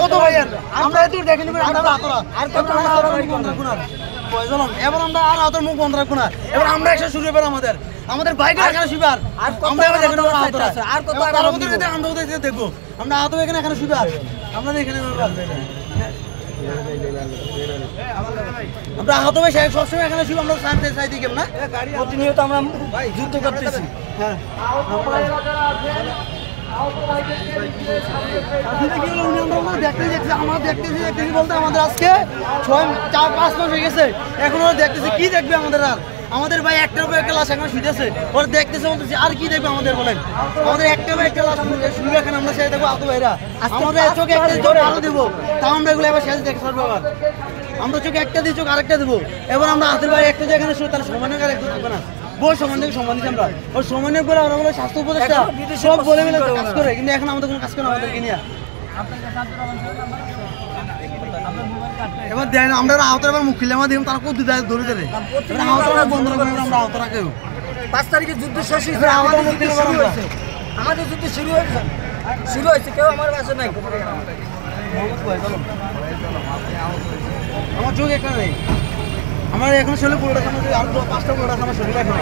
কত ভাইয়ের আমরা একটু দেখে নিব আমরা আতরা আর কত বন্ধ রাখুন আর কয়জন এবার আমরা আর আতর মুখ বন্ধ রাখুন না এবার আমরা একসাথে শুরু হবে আমাদের বাইক এখানে শুবে আর আমরা এবার দেখে নেব আতরা আর কত আর ওদের কাছে আমরা ওদের কাছে দেখব আমরা আতো এখানে শুবে আর আমরা এখানে আমরা আহত ভাই সাহেব সবসময় এখানে শুভ আমরা শান্তি চাই দিকে না প্রতিনিয়ত আমরা যুদ্ধ করতেছি হ্যাঁ দেখতেছি বলতে আমাদের আজকে 4-5 মাস হয়ে গেছে এখন ওরা দেখতেছি কি দেখবে আমাদের আর আমাদের ভাই একটার উপর একটা লাশ এখন শুইতেছে ওরা দেখতেছে আর কি দেখবে আমাদের বলেন আমাদের একটার উপর একটা লাশ শুয়ে এখন আমরা সেটা দেখবো আতো ভাইরা আমাদের চোখে একটা চোখ আরো দেবো তাও আমরা এগুলো এবার শেষ দেখে সরবো আবার আমরা চোখে একটা দিই চোখ আরেকটা দেবো এবার আমরা হাতের ভাই একটা যেখানে শুয়ে তার সমানের কার একটু থাকবে না বহু সমান থেকে সমান দিচ্ছি আমরা ওর সমানের পরে আমরা বলে স্বাস্থ্য উপদেষ্টা সব বলে মিলে কাজ করে কিন্তু এখন আমাদের কোনো কাজ করে আমাদেরকে নিয়ে এবার দেন আমরা আহতরা এবার মুখ খুলে দিলাম তারা কত ধরে দেবে আহতরা বন্ধ রাখবো আমরা আহতরা কেউ 5 তারিখে যুদ্ধ শেষ হয়েছে আমাদের যুদ্ধ শুরু হয়েছে কেউ আমার বাসা নাই আমার চোখ একটা নেই আমার এখন শরীরে পুরোটা সামনে আর 5টা পুরোটা আমার শরীরে এখন